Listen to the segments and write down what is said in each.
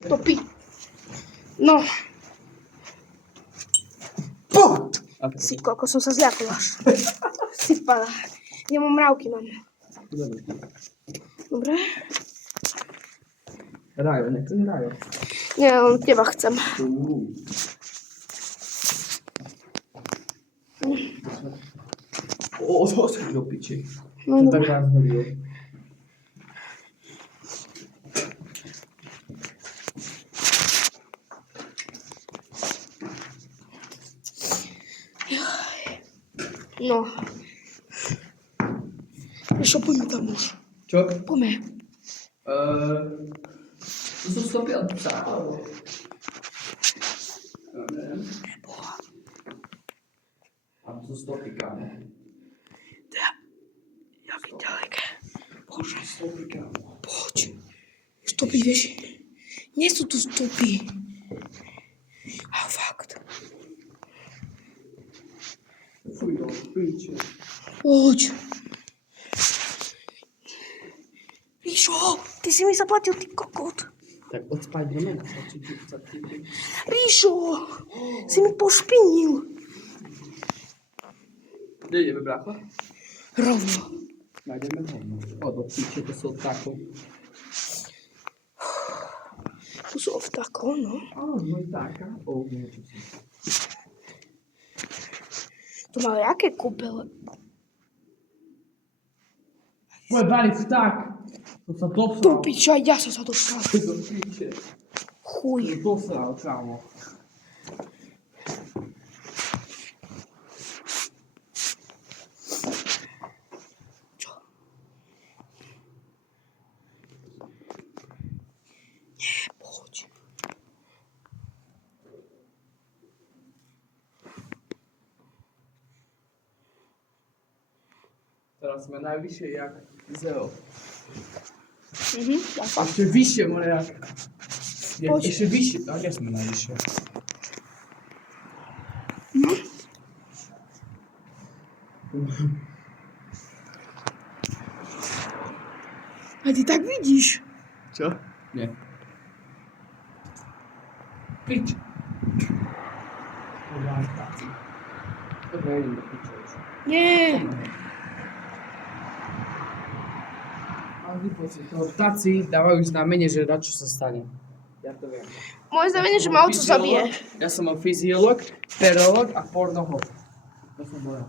Topí. No. Okay. Si koľko som sa zľakol až. Si pada. Ja mám mravky, mám. Dobre? Rajo, nechcem Rajo. Nie, len teba chcem. O, to sa do piči. No, To dobre. tak rád hodil. No. Čo, poďme tam už. Čo? Poďme. To sú stopy od psa, alebo? No, neviem. A to sú stopy, kámo. Jaký ďaleké. Bože. Stopy, kámo. Poď. Stopy, vieš. Nie sú tu stopy. A fakt. Fuj, do piče. Poď. Ríšo, ty si mi zaplatil, ty kokot. Tak odspať do mena. Ríšo, si mi pošpinil. Kde ideme, bracho? Rovno. Nájdeme hovno. O, do piče, to sú tako. Tu sú ovtáko, no. No taká. O, niečo si. Tu máme aké kúpele? Môj malý vták. To sa Tu dosral. piča, ja som sa dostal. Do piče. Chuj. Dosral, kámo. Čo? Nie, poď. Teraz sme najvyššie jak Zeo. Ja A fakt. ešte vyššie, more jak... Poď. Ešte vyššie. A kde sme najvyššie? A ty tak vidíš. Čo? Nie. Pič. Dobre, idem do piče už. Nie. Ale vypočuj, to vtáci dávajú znamenie, že čo sa stane. Ja to viem. Moje znamenie, že ma oco zabije. Ja som mal fyziológ, perológ a pornohol. To som bol ja.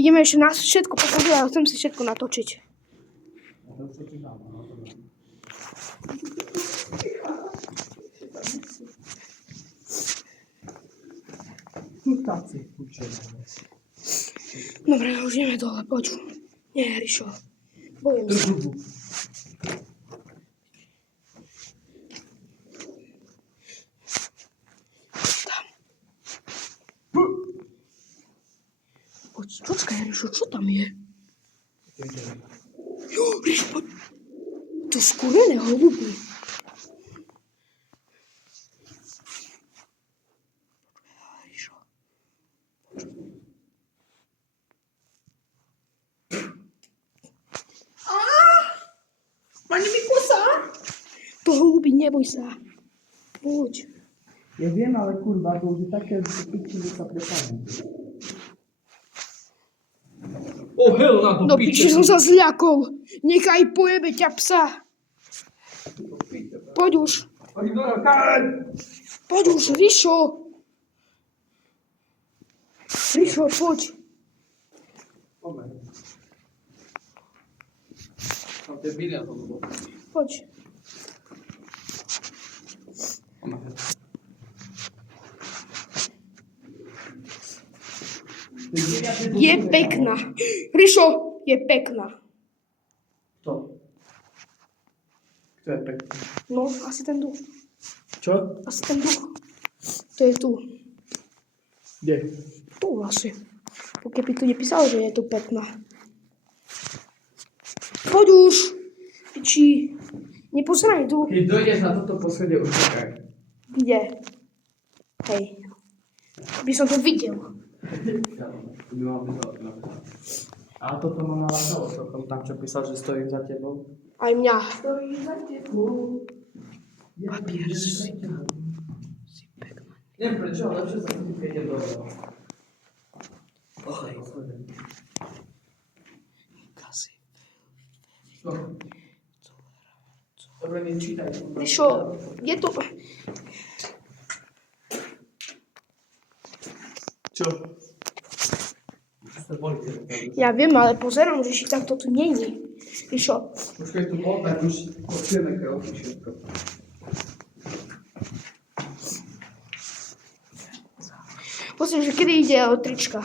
Ideme ešte na všetko pozrieť, ale chcem si všetko natočiť. Tu vtáci. Dobre, už ideme dole, poď. Nie, Ríšo. Bojím sa. Zubu. Tam. Poď, počkaj, Ríšo, čo tam je? Jo, Ríšo, poď. To skúrené holuby. Ríšo. Pani mi kusá? To holuby, neboj sa. Poď. Ja viem, ale kurva, to už je také piči, že sa prepadne. O, hell na to Do piči som sa zľakol. Nechaj pojebe ťa psa. Poď už. Poď už, Ríšo. Ríšo, poď. Tam to je bilion, to bolo. Poď. Je pekná. Ríšo, je pekná. Kto? Kto je pekný? No, asi ten duch. Čo? Asi ten duch. To je tu. Kde? Tu vlastne. Keby tu nepísalo, že je tu pekná. Poď už. Piči. Nepozeraj tu. Keď dojdeš na toto posledie, už čakaj. Kde? Hej. By som to videl. Tu by mal byť veľký. Ale toto ma nalákalo celkom tam, čo písal, že stojím za tebou. Aj mňa. Stojím za tebou. Papier. Neviem prečo, ale lepšie sa cítim, keď idem dole. Posledný. Dobre, nečítaj. Čo? Je to... Čo? Ja viem, ale pozerám, že či takto tu není. Víš čo? Počkaj tu bol, tak už počujeme kroky všetko. Pozri, že kedy ide električka.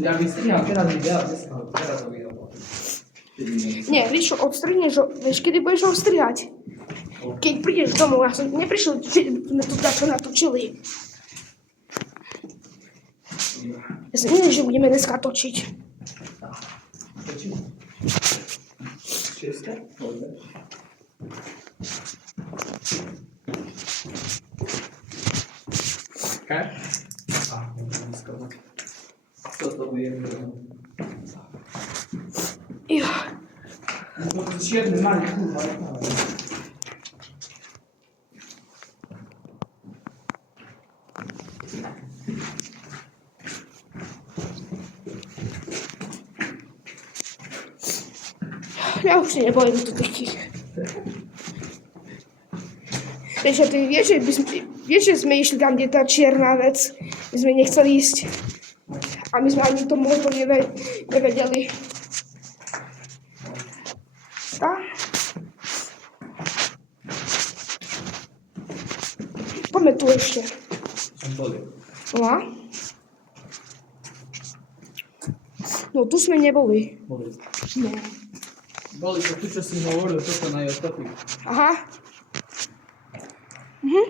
Ja vystriham teraz videa, teraz to videa. Nie, vieš čo, odstrihneš ho, vieš, kedy budeš ho strihať? Keď prídeš domov, ja som neprišiel, keď sme tu takto natočili. Ja som neviem, že budeme dneska točiť. České? Okay. Jo. To čierny malý, kurwa. Ja už si nebojím do takých. Vieš, a ty vieš, že sme išli tam, kde tá čierna vec, my sme nechceli ísť. A my sme ani to možno nevedeli. Tá? Poďme tu ešte. Som boli. No a? No, tu sme neboli. Boli. No. Boli to tu, čo si hovoril, toto na ostatných. Aha. Mhm.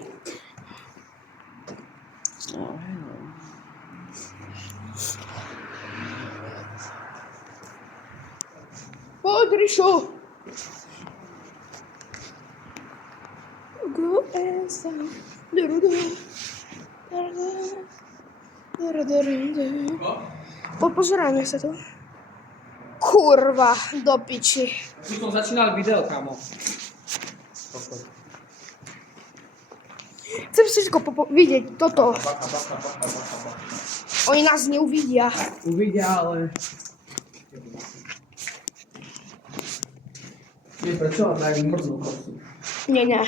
Podri šo. Go esa. Pozerajme sa tu. Kurva, do piči. Tu som začínal video, kámo. Chcem všetko vidieť, toto. Bacha. Oni nás neuvidia. Uvidia, ale... Nie, prečo? Ale tak mrznú kopcu. Nie.